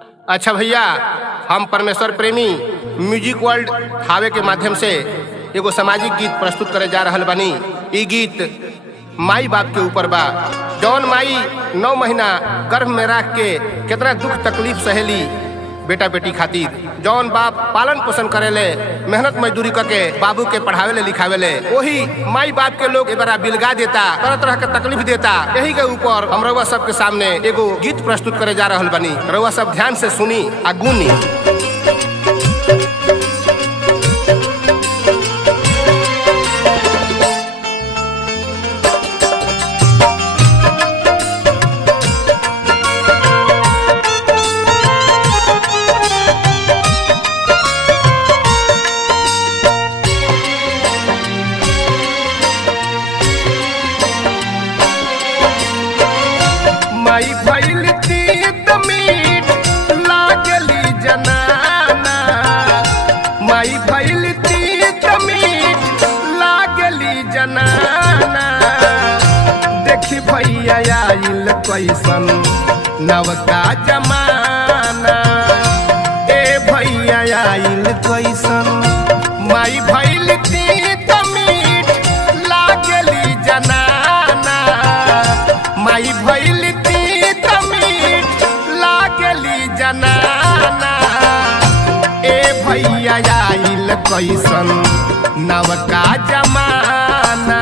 अच्छा भैया, हम परमेश्वर प्रेमी म्यूजिक वर्ल्ड हावे के माध्यम से एगो सामाजिक गीत प्रस्तुत करे जा रहल बानी। ई गीत माई बाप के ऊपर बा। जौन माई 9 महीना गर्भ में रख के कितना दुख तकलीफ सहेली बेटा बेटी खातिर, जौन बाप पालन पोषण करेले, मेहनत मजदूरी करके बाबू के पढ़ावेले लिखावेले, वही माई बाप के लोग एक बार बिलगा देता, तरह तरह के तकलीफ देता। यही के ऊपर हम रउआ सब के सामने एगो गीत प्रस्तुत करे जा रहल बानी। रउआ सब ध्यान से सुनी आ गुनी। माई भइल तीत मीठ लागली जनाना, माई भइल तीत मीठ लागली जनाना। देखी भैया आइल कैसन नवका जमाना, ए भैया आइल कैसन। माई भइल तीत मीठ लागली जनाना, माई भइल जनाना। ए भैया आइल कैसन नवका जमाना,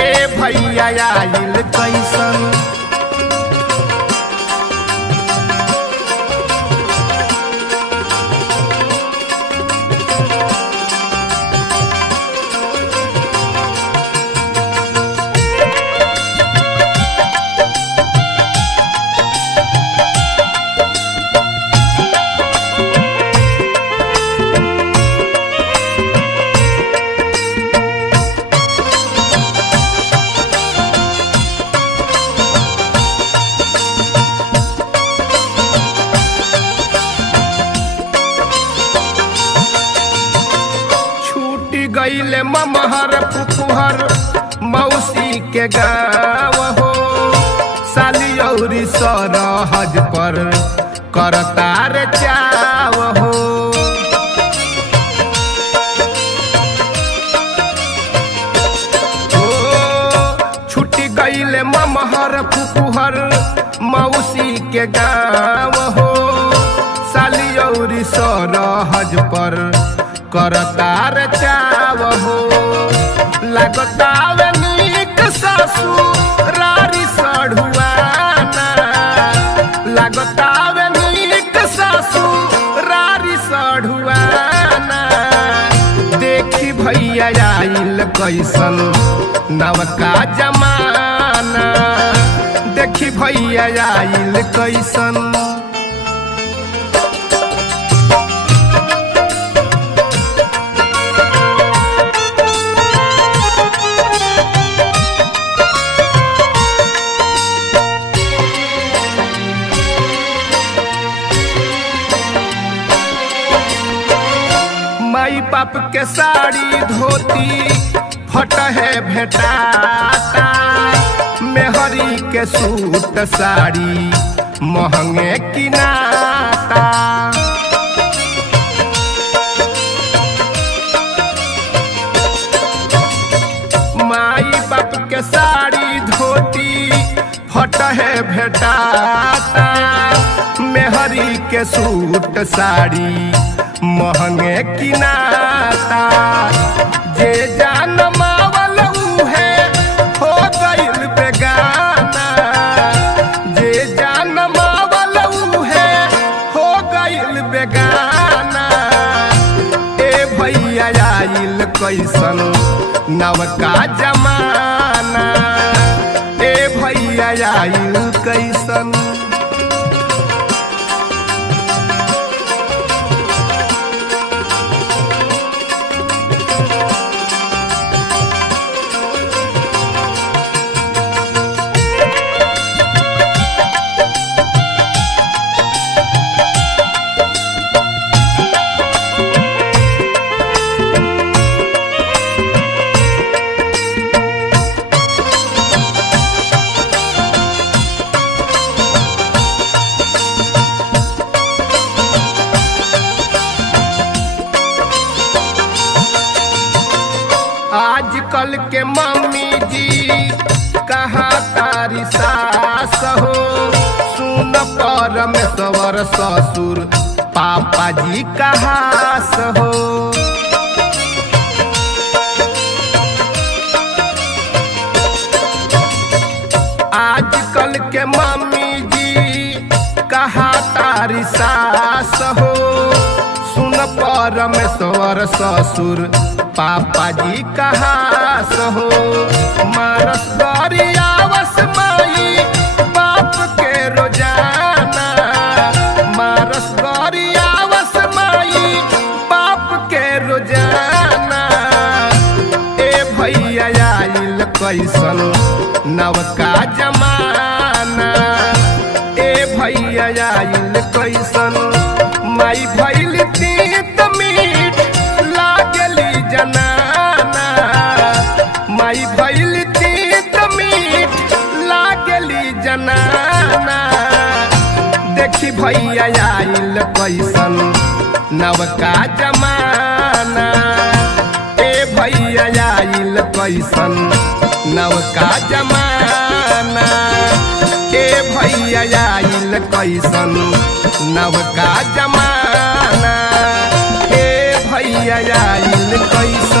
ए भैया आइल कैसन। गईले ममहर पुपुहर मौसी के गाँव हो, साली औरी सरहज पर करतार चाव हो। छुट्टी गईले ममहर पुपुहर मौसी के गाँव हो, साली औरी सरहज पर करतार चाव हो। लगतावे नीक ससुरारी सढ़ुआना, लगतावे नीक ससुरारी सढ़ुआना। देखी भैया आइल कैसन नवका जमाना, देखी भैया आइल कैसन। माई बाप के साड़ी धोती फट है भेटाता, मेहरी के सूट साड़ी महंगे किनाता। माई बाप के साड़ी धोती फट है भेटाता, मेहरी के सूट साड़ी महंगे किनाता। जे जान मावल उहे हो गइल बेगाना, जे जान मावल उहे हो गइल बेगाना। ए भैया आइल कैसन नवका जमाना, ए भैया आइल कैसन। कल के मम्मी जी कहा तारी सास हो, सुन परमेश्वर ससुर पापा जी कहास हो। आजकल के मम्मी जी कहा तारी सास हो, सुन परमेश्वर ससुर पापा जी कहास हो। मारस गरियावस माई बाप के रोजाना, मारस गरियावस माई बाप के रोजाना। ए भैया आइल कैसन नवका जमाना, ए भैया आइल कैसन माई भइल तीत मीठ लागली जनाना, माई भइल तीत मीठ लागली जनाना। देखी भैया आइल कैसन नवका जमाना, ए भैया आइल कैसन नवका जमाना, ए भैया आइल कैसन नवका जमाना, ए भैया आइल कैसन।